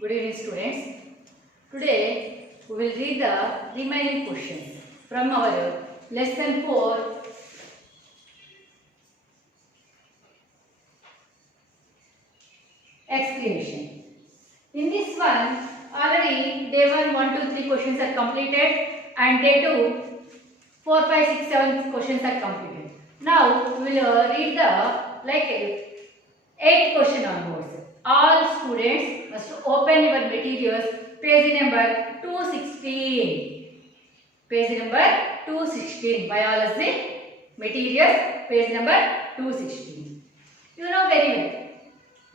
Good evening, students. Today we will read the remaining questions from our lesson 4 explanation. In this one, already day 1, 2, 3 questions are completed and day 2, 4, 5, 6, 7 questions are completed. Now we will read the 8th question onwards. All students must open your materials, page number 216. Page number 216, biology materials, page number 216. You know very well,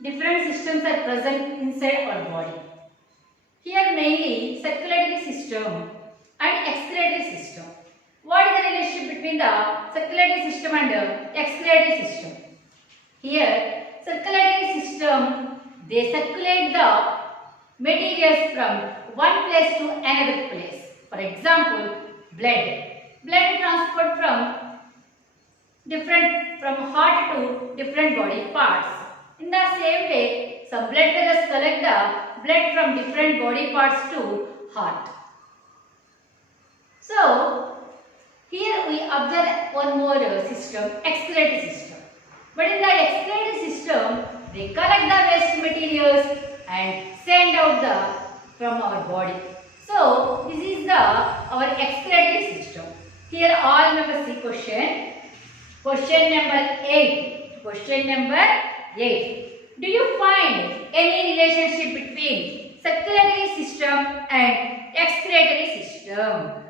different systems are present inside our body. Here mainly circulatory system and excretory system. What is the relationship between the circulatory system and excretory system? Here, circulatory system, they circulate the materials from one place to another place. For example, blood. Blood transport from heart to different body parts. In the same way, some blood vessels collect the blood from different body parts to heart. So, here we observe one more system, excretory system. But in the excretory system, they collect the waste materials and send out from our body. So, this is our excretory system. Here all members see question. Question number 8. Question number 8. Do you find any relationship between circulatory system and excretory system?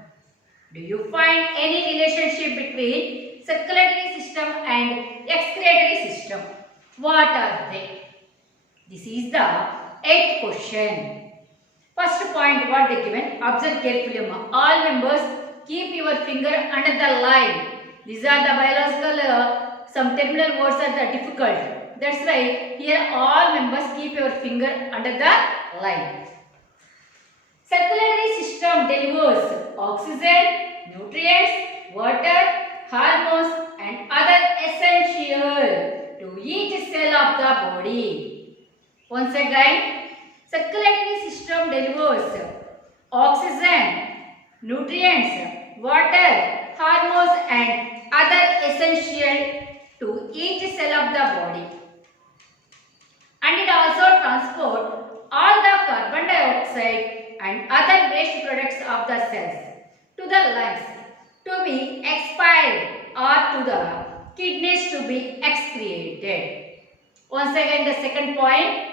Do you find any relationship between circulatory system and excretory system? What are they? This is the 8th question. First point, what they given? Observe carefully. All members, keep your finger under the line. These are the biological, some terminal words are the difficult. That's why here all members keep your finger under the line. Circulatory system delivers oxygen, nutrients, water, hormones and other essential to each cell of the body. Once again, circulatory system delivers oxygen, nutrients, water, hormones and other essential to each cell of the body. And it also transports all the carbon dioxide and other waste products of the cells to the lungs to be expelled or to the kidneys to be excreted. Once again the second point,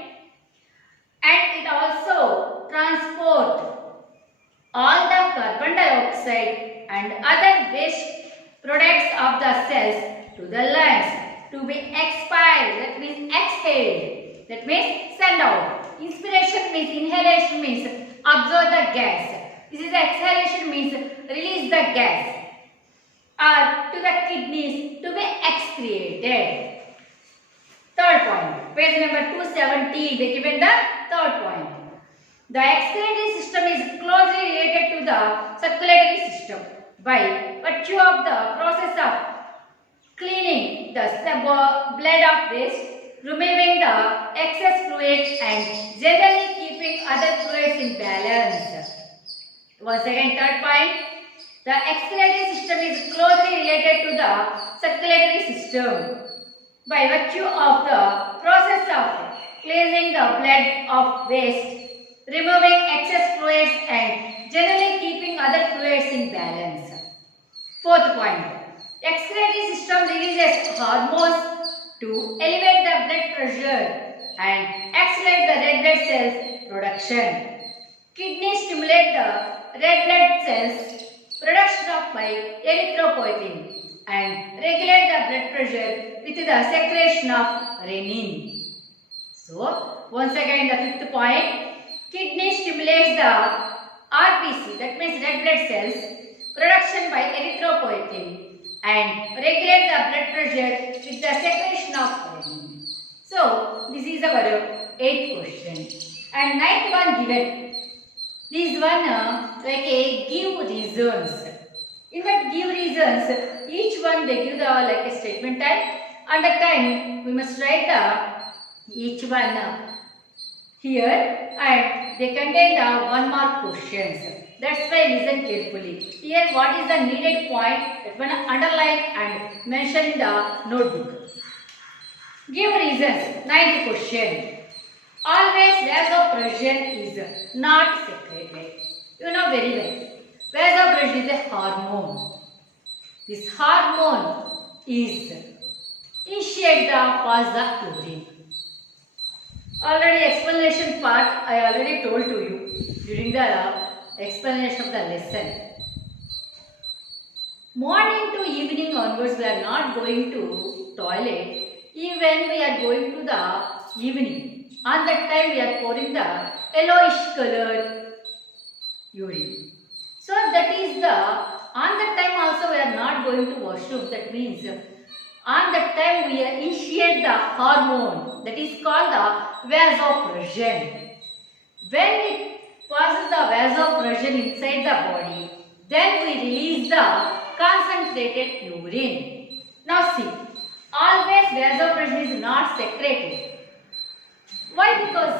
and it also transports all the carbon dioxide and other waste products of the cells to the lungs to be expelled, that means exhaled, that means send out. Inspiration means inhalation means absorb the gas. This is exhalation means release the gas to the kidneys to be excreted. Third point, page number 217, they given the third point. The excretory system is closely related to the circulatory system by virtue of the process of cleaning the blood of waste, removing the excess fluids and generally keeping other fluids in balance. Once again, third point, the excretory system is closely related to the circulatory system by virtue of the process of cleansing the blood of waste, removing excess fluids and generally keeping other fluids in balance. Fourth point, excretory system releases hormones to elevate the blood pressure and accelerate the red blood cells production. Kidneys stimulate the red blood cells production of erythropoietin and regulate the blood pressure with the secretion of renin. So, once again the fifth point, kidney stimulates the RBC, that means red blood cells, production by erythropoietin and regulate the blood pressure with the secretion of renin. So, this is our 8th question. And 9th one given. This one give reasons. In that give reasons, each one they give the a statement type. And that time we must write the each one here and they contain the 1 mark questions. That's why listen carefully. Here what is the needed point that one underline and mention in the notebook. Give reasons. 9th question. Always vasopressin is not secreted. You know very well. Vasopressin is a hormone. This hormone is initiate the pass the urine. Already explanation part I already told to you during the explanation of the lesson. Morning to evening onwards we are not going to toilet. Even we are going to the evening. On that time we are pouring the yellowish colored urine. So that is the, on that time also we are not going to washroom. That means on that time we initiate the hormone that is called the vasopressin. When it passes the vasopressin inside the body, then we release the concentrated urine. Now see, always vasopressin is not secreted. Why? Because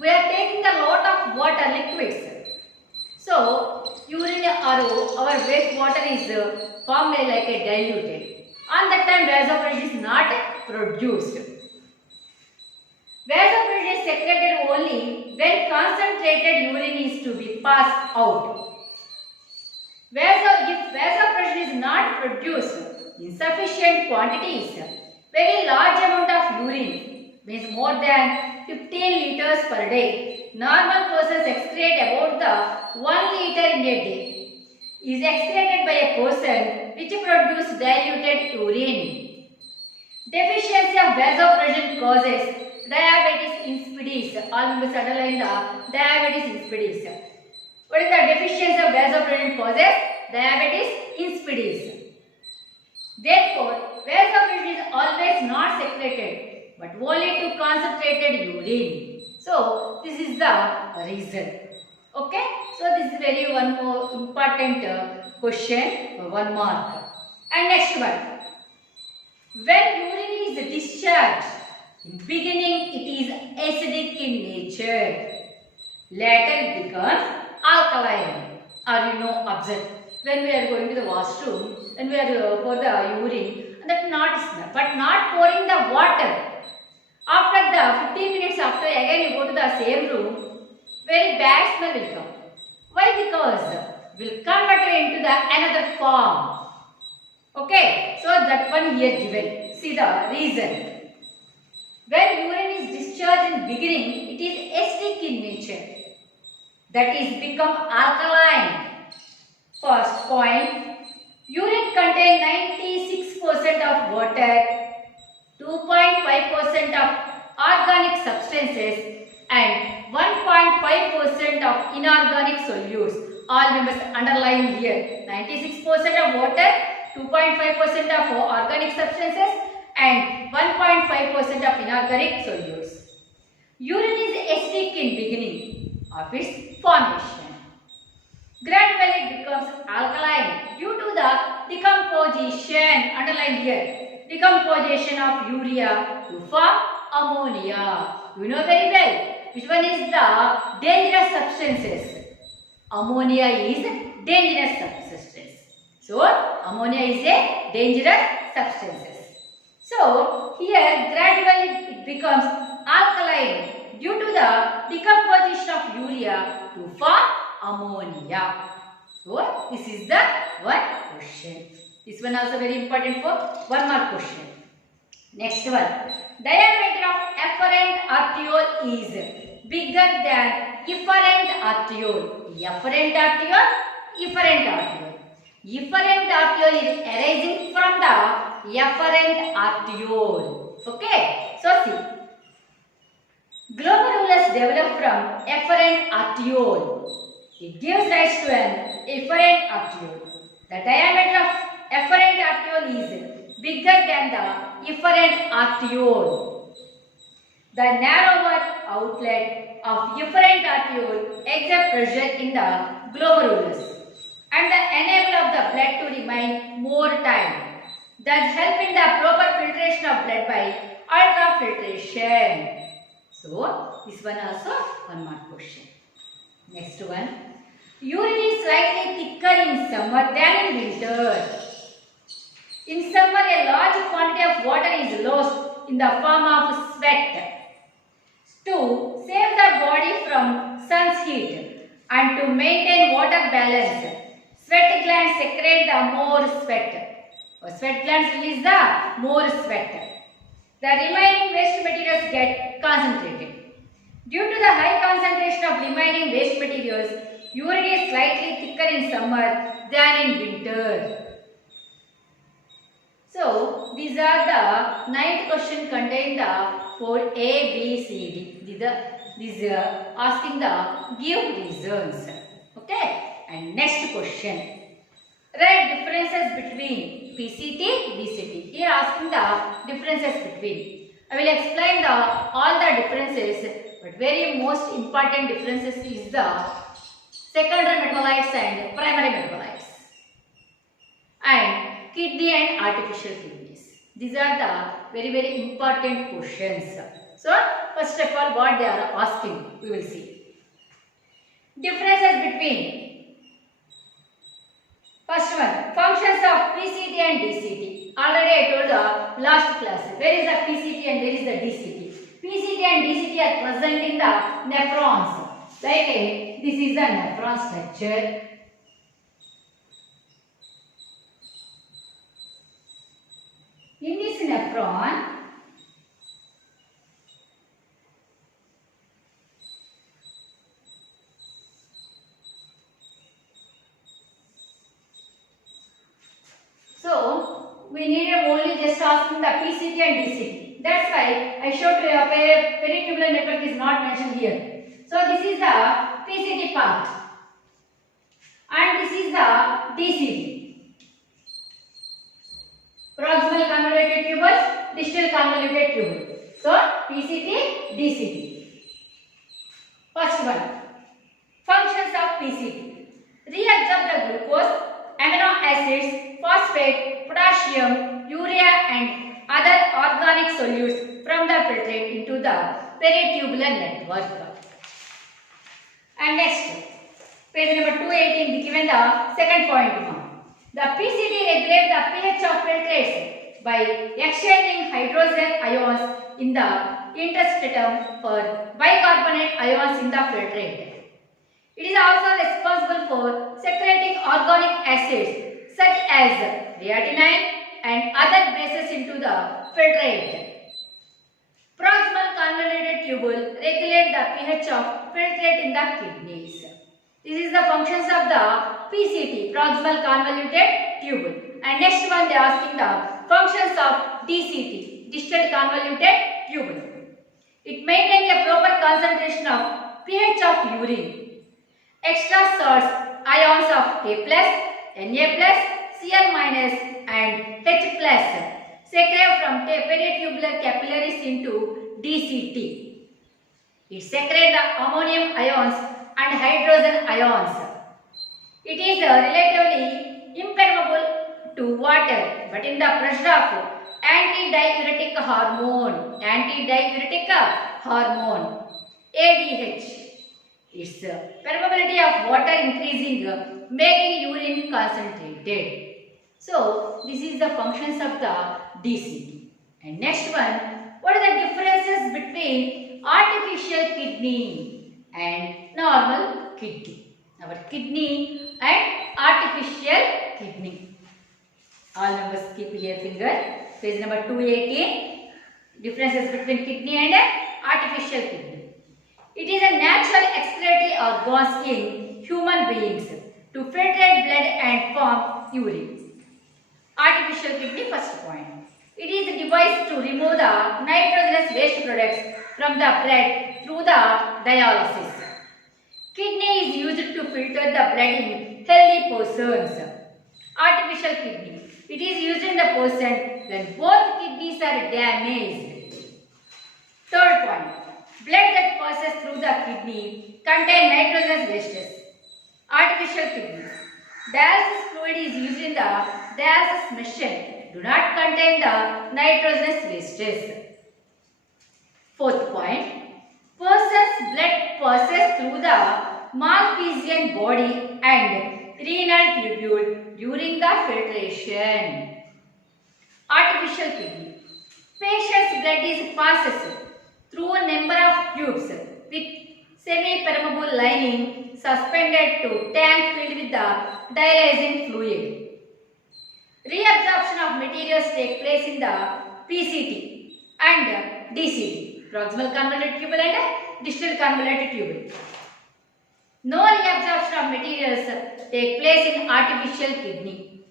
we are taking a lot of water liquids. So urine or our wastewater is formed like a diluted. On that time vasopressin is not produced. Vasopressin is secreted only when concentrated urine is to be passed out. If vasopressin is not produced in sufficient quantities, very large amount of urine means more than 15 liters per day. Normal persons excrete about the 1 liter in a day. Is excreted by a person which produces diluted urine. Deficiency of vasopressin causes diabetes insipidus. All members underline the diabetes insipidus. What is the deficiency of vasopressin causes? Diabetes insipidus. Therefore, vasopressin is always not secreted, but only to concentrated urine. So, this is the reason. Okay? So, this is very one more important question, 1 mark. And next one. When urine is discharged, in beginning it is acidic in nature. Later it becomes alkaline. Or you know, observe. When we are going to the washroom, when we are pour the urine, that not smell, but not pouring the water. After the 15 minutes after, again you go to the same room, very bad smell will come. Why? Because will convert into the another form. Okay, so that one here given. See the reason. When urine is discharged in beginning, it is acidic in nature. That is become alkaline. First point, urine contains 96% of water, 2.5% of organic substances and 1.5% of inorganic solutes. All members underline here. 96% of water, 2.5% of organic substances and 1.5% of inorganic solutes. Urine is acidic in beginning of its formation. Gradually it becomes alkaline due to the decomposition, underline here, decomposition of urea to form ammonia. You know very well which one is the dangerous substances. Ammonia is dangerous substance. So ammonia is a dangerous substances. So here gradually it becomes alkaline due to the decomposition of urea to form ammonia. So this is the one question. This one also very important for 1 mark question. Next one. Diameter of afferent arteriole is bigger than efferent arteriole. Efferent arteriole, efferent arteriole. Efferent arteriole is arising from the efferent arteriole. Okay. So see. Glomerulus develop from efferent arteriole. It gives rise to an efferent arteriole. The diameter of efferent arteriole is bigger than the efferent arteriole. The narrower outlet of efferent arteriole exert pressure in the glomerulus and enable of the blood to remain more time, thus helping the proper filtration of blood by ultrafiltration. So this one also 1 mark question. Next one. Urine is slightly thicker in summer than in winter. In summer, a large quantity of water is lost in the form of sweat. To save the body from sun's heat and to maintain water balance, sweat glands secrete the more sweat. Sweat glands release the more sweat. The remaining waste materials get concentrated. Due to the high concentration of remaining waste materials, urine is slightly thicker in summer than in winter. So, these are the 9th question contain the 4 A, B, C, D. These are asking the give reasons. Okay. And next question. Write differences between PCT, DCT. Here asking the differences between. I will explain all the differences, but very most important differences is the secondary metabolites and primary metabolites, and kidney and artificial kidneys. These are the very important questions. So, first of all, what they are asking, we will see. Differences between, first one, functions of PCT and DCT. Already I told the last class. Where is the PCT and where is the DCT? PCT and DCT are present in the nephrons. Like this is the nephron structure. In this nephron, so we need only just asking the PCT and DCT. That's why I showed you a peritubular network is not mentioned here. So this is the PCT part and this is the DCT. Proximal convoluted tubule, distal convoluted tubule. So PCT, DCT. First one, functions of PCT. Reabsorb the glucose, amino acids, phosphate, potassium, urea and other organic solutes from the filtrate into the peritubular network. And next, page number 218 given the second point. The PCT regulates the pH of filtrates by exchanging hydrogen ions in the interstitum for bicarbonate ions in the filtrate. It is also responsible for secreting organic acids such as creatinine and other bases into the filtrate. Proximal convoluted tubule regulate the pH of filtrate in the kidneys. This is the functions of the PCT, proximal convoluted tubule. And next one they are asking the functions of DCT, distal convoluted tubule. It maintains a proper concentration of pH of urine. Extra salts, ions of K+, Na+, Cl- and H+, secrete from peritubular capillaries into DCT. It secretes the ammonium ions and hydrogen ions. It is relatively impermeable to water, but in the pressure of antidiuretic hormone, ADH. Its permeability of water increasing, making urine concentrated. So, this is the functions of the DCT. And next one, what are the differences between artificial kidney and normal kidney? Our kidney and artificial kidney. All numbers keep here finger. Page number 218. Differences between kidney and artificial kidney. It is a natural excretory organ in human beings to filtrate blood and form urine. Artificial kidney, first point. It is a device to remove the nitrogenous waste products from the blood through the dialysis. Kidney is used to filter the blood in healthy persons. Artificial kidney. It is used in the person when both kidneys are damaged. Third point. Blood that passes through the kidney contains nitrogenous wastes. Artificial kidney. Dialysis fluid is used in the dialysis machine. Do not contain the nitrogenous wastes. Fourth point. Person's blood passes through the Malpighian body and renal tubule during the filtration. Artificial kidney. Patient's blood is passes through a number of tubes with semi-permeable lining suspended to tank filled with the dialysing fluid. Reabsorption of materials take place in the PCT and DCT, proximal convoluted tubule and distal convoluted tubule. No reabsorption of materials take place in artificial kidney.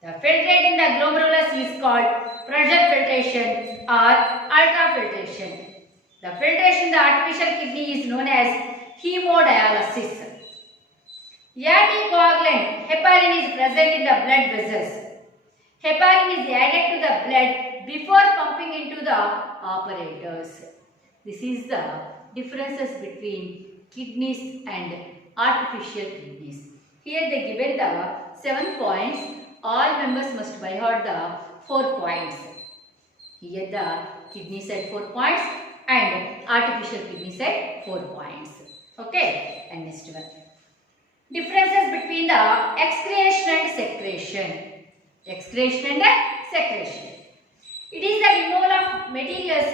The filtrate in the glomerulus is called pressure filtration or ultrafiltration. The filtration in the artificial kidney is known as hemodialysis. Anticoagulant heparin is present in the blood vessels. Heparin is added to the blood before pumping into the apparatus. This is the differences between kidneys and artificial kidneys. Here they given the 7 points. All members must by heart the 4 points. Here the kidney side 4 points and artificial kidney side 4 points. Okay, and next one. Differences between the excretion and secretion. Excretion and secretion. It is the removal of materials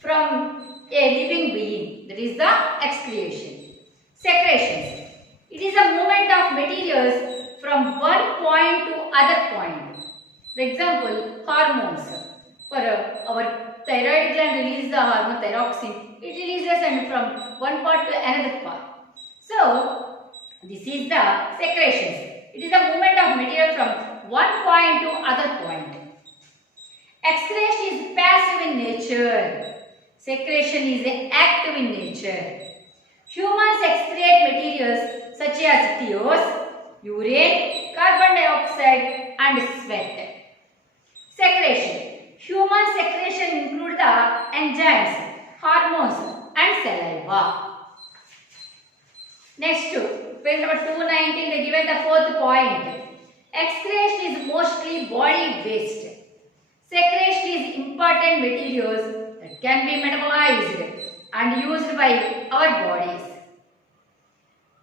from a living being. That is the excretion. Secretions. It is the movement of materials from one point to other point. For example, hormones. For our thyroid gland releases the hormone thyroxine. It releases and from one part to another part. So, this is the secretions. It is the movement of material from one point to other point. Excretion is passive in nature. Secretion is active in nature. Humans excrete materials such as tears, urine, carbon dioxide and sweat. Secretion. Human secretion include the enzymes, hormones and saliva. Next, page number 219, they given the 4th point. Excretion is mostly body waste. Secretion is important materials that can be metabolized and used by our bodies.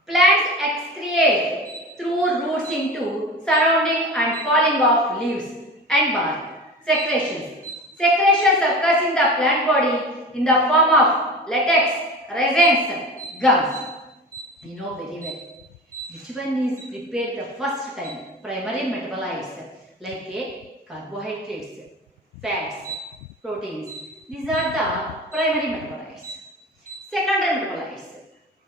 Plants excrete through roots into surrounding and falling off leaves and bark. Secretions. Secretions occurs in the plant body in the form of latex, resins, gums. You know very well. Which one is prepared the first time? Primary metabolites like carbohydrates, fats, proteins. These are the primary metabolites. Secondary metabolites,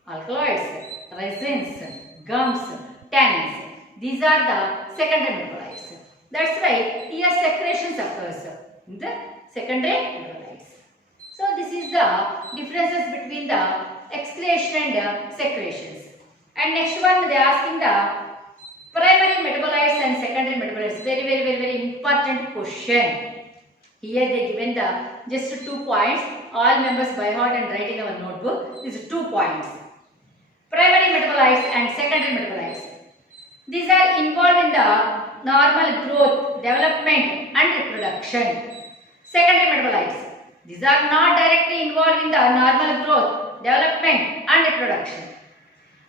alkaloids, resins, gums, tannins. These are the secondary metabolites. That's why here secretions occurs in the secondary metabolites. So this is the differences between the excretion and secretions. And next one they are asking the primary metabolites and secondary metabolites. Very important question. Here they given the just 2 points. All members by heart and write in our notebook. These 2 points. Primary metabolites and secondary metabolites. These are involved in the normal growth, development and reproduction. Secondary metabolites. These are not directly involved in the normal growth, development and reproduction.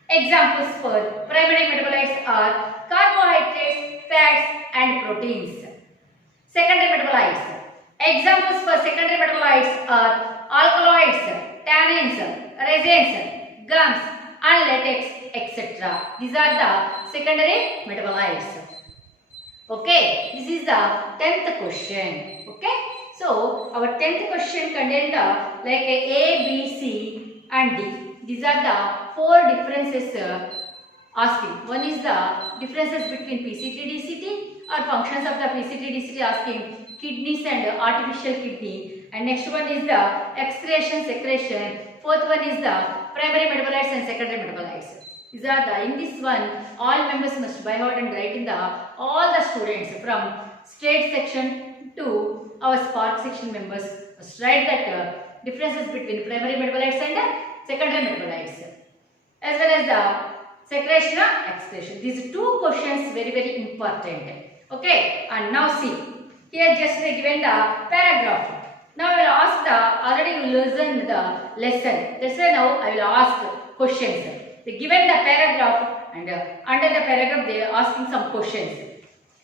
Examples for primary metabolites are carbohydrates, fats and proteins. Secondary metabolites. Examples for secondary metabolites are alkaloids, tannins, resins, gums and latex, etc. These are the secondary metabolites. Okay, this is the 10th question. Okay, so our 10th question contains the like A, B, C and D. These are the 4 differences asking. One is the differences between PCT, DCT or functions of the PCT, DCT asking kidneys and artificial kidney. And next one is the excretion, secretion. 4th one is the primary metabolites and secondary metabolites. These are the, in this one, all members must by heart and write in the, all the students from state section to our spark section members must write that differences between primary metabolites and secondary metabolites as well as the secretion or excretion. These 2 questions very important. Okay, and now see, here just they given the paragraph. Now I will ask the, already you listened the lesson. That's why now I will ask questions. They given the paragraph and under the paragraph they are asking some questions.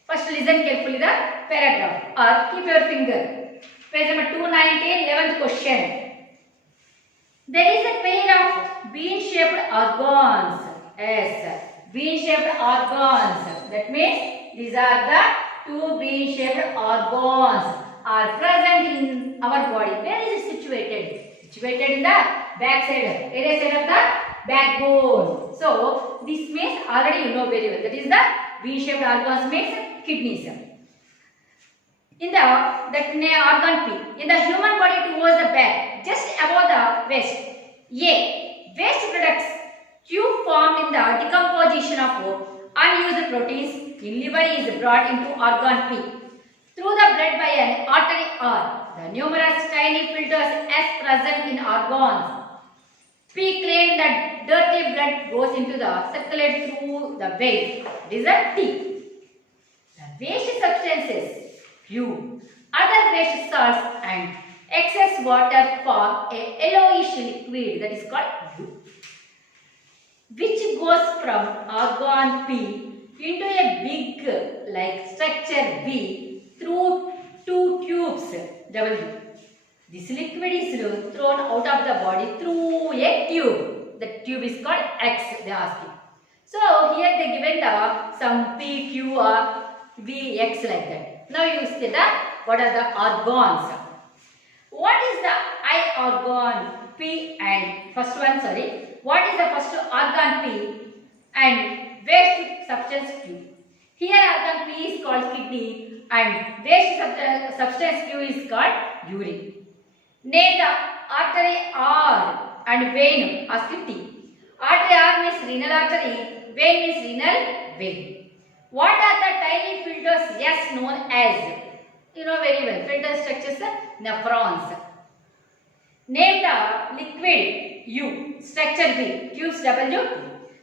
First listen carefully the paragraph or keep your finger. Page number 219, 11th question. There is a pair of bean-shaped organs. Yes, bean-shaped organs. That means these are the two bean-shaped organs are present in our body. Where is it situated? Situated in the back side, area side of the backbone. So this means already you know very well. That is the bean-shaped organs means kidneys. In the organ P, in the human body towards the back, just above the waist. A. Waste products. Q formed in the decomposition of unused proteins in liver is brought into organ P through the blood by an artery R. The numerous tiny filters as present in organs P claim that dirty blood goes into the circulate through the vein. Result T. The waste substances, Q, other waste salts and excess water form a yellowish liquid that is called U, which goes from organ P into a big like structure V through two tubes W. This liquid is thrown out of the body through a tube. The tube is called X, they are asking. So here they given the some P, Q or V, X like that. Now you see the what are the organs. What is the I organ P and first one sorry. What is the first organ P and waste substance Q? Here organ P is called kidney and waste substance Q is called urine. Name the artery R and vein asking T. Artery R means renal artery, vein means renal vein. What are the tiny filters S known as? You know very well, filter structures nephrons. Name the liquid U, structure V, tubes W.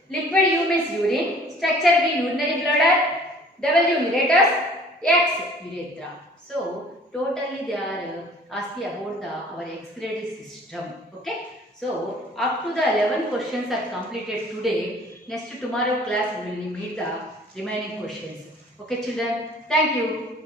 Liquid U means urine, structure V urinary bladder, W ureters, X urethra. So totally they are asking about our excretory system. Okay. So up to the 11 questions are completed today. Next tomorrow class we will meet the remaining questions. Okay children. Thank you.